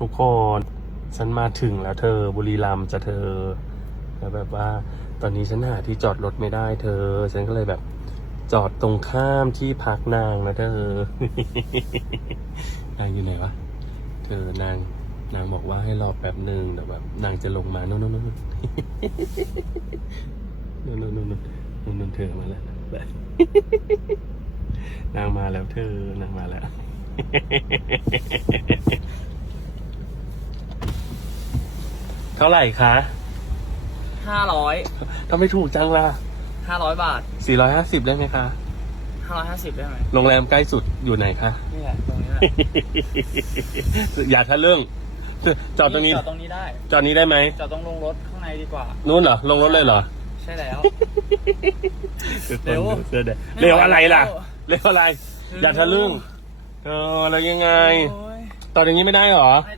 ทุกคน ฉันมาถึงแล้วเธอบุรีรัมย์จะเธอ แล้วแบบว่า ตอนนี้ฉันหาที่จอดรถไม่ได้เธอ ฉันก็เลยแบบจอดตรงข้ามที่พักนางนะเธอนางอยู่ไหนวะ เธอนางนางบอกว่าให้รอแป๊บหนึ่งแต่แบบนางจะลงมาโน่นโน่นโน่นโน่นโน่นโน่นโน่นโน่นเธอมาแล้วนางมาแล้วเธอนางมาแล้ว เท่าไหร่คะห้าร้อยทำไมถูกจังล่ะ ห้าร้อยบาท450 ได้ไหมคะ ห้าร้อยห้าสิบได้ไหมโรงแรมใกล้สุดอยู่ไหนคะ นี่แหละตรงนี้แหละอย่าทะลึ่งจอดตรงนี้ จอดตรงนี้ได้ จอดนี้ได้ไหม จอดตรงลงรถข้างในดีกว่า นู่นเหรอ ลงรถเลยเหรอ ใช่แล้ว เร็เร็วเสื้อแดงไม่เร็วไหวอะไรล่ะแล้วเร็วอะไร อย่าทะลึ่งเออแล้วยังไง โอ้ยตอนอย่างนี้ไม่ได้เหรอไม่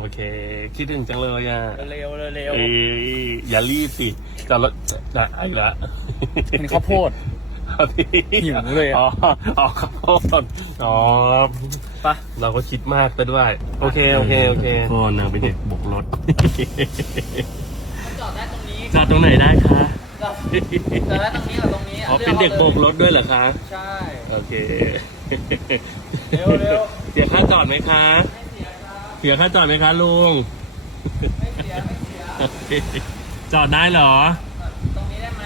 โอเค คิดถึงจังเลยอะเร็วๆเร็วเอ้ยอย่ารีบสิจอดรถได้อีกละๆเห็นข้าวโพดหิวเลยอะอ๋ออ๋อข้าวโพดอ๋อปะเราก็คิดมากไปด้วย โอเค โอเค โอเคโอ้นางเป็นเด็กบกรถ จอดได้ตรงนี้ จอดตรงไหนได้คะจอดจอดได้ตรงนี้กับตรงนี้อ๋อเป็นเด็กโบกรถด้วยเหรอคะ ใช่ โอเค เร็วเร็วเสียค่าจอดไหมคะ เสียค่าจอดไหมคะลุง ไม่เสียไม่เสียจอดได้เหรอ ตรงนี้ได้ไหม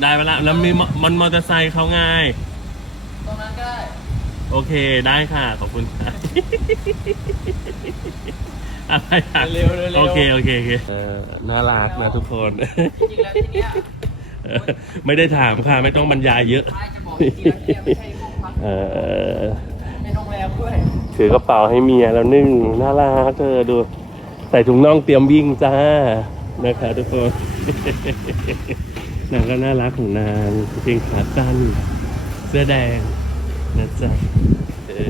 ได้เวลาแล้วมีมมันมอเตอร์ไซค์เขาไงตรงนั้นก็ได้โอเคได้ค่ะ ขอบคุณค่ะ อะไรอะเร็วเร็วเร็ว โอเคโอเคโอเคเออน่ารักนะทุกคน จริงๆแล้วที่เนี้ยเออไม่ได้ถามค่ะ ไม่ต้องบรรยายเยอะไม่จะบอกจริงๆแล้วที่เนี้ยไม่ใช่ห้องพัก เออ ด้วยถือกระเป๋าให้เมียแล้วนึ่งน่ารักเธอดู ใส่ถุงน่องเตรียมวิ่งจ้านะคะทุกคนนางก็น่ารักของนางเพียงขาสั้นเสื้อแดงนะจ๊ะเออ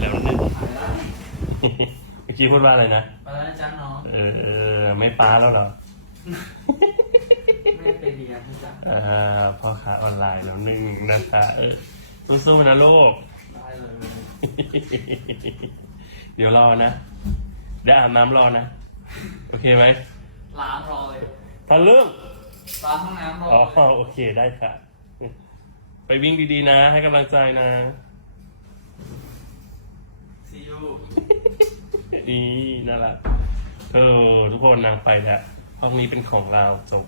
แล้วหนึ่งเมื่อกี้พูดว่าอะไรนะมาแล้วนะจ๊ะน้องเออไม่ป้าแล้วเหรอไม่ได้ไปเรียนนะจ๊ะเออพ่อค้าออนไลน์แล้วหนึ่งนะคะเออสู้ๆนะลูกได้เลย เดี๋ยวรอนะ เดี๋ยวอาบน้ำรอนะ โอเคไหมล้างรอเลยทะลึ่งล้างห้องน้ำรออ๋อเลยโอเคได้ค่ะ ไปวิ่งดีๆนะ ให้กำลังใจนะ ซีอูนี่น่ารักเออทุกคนนางไปแล้วห้องนี้เป็นของเราจบ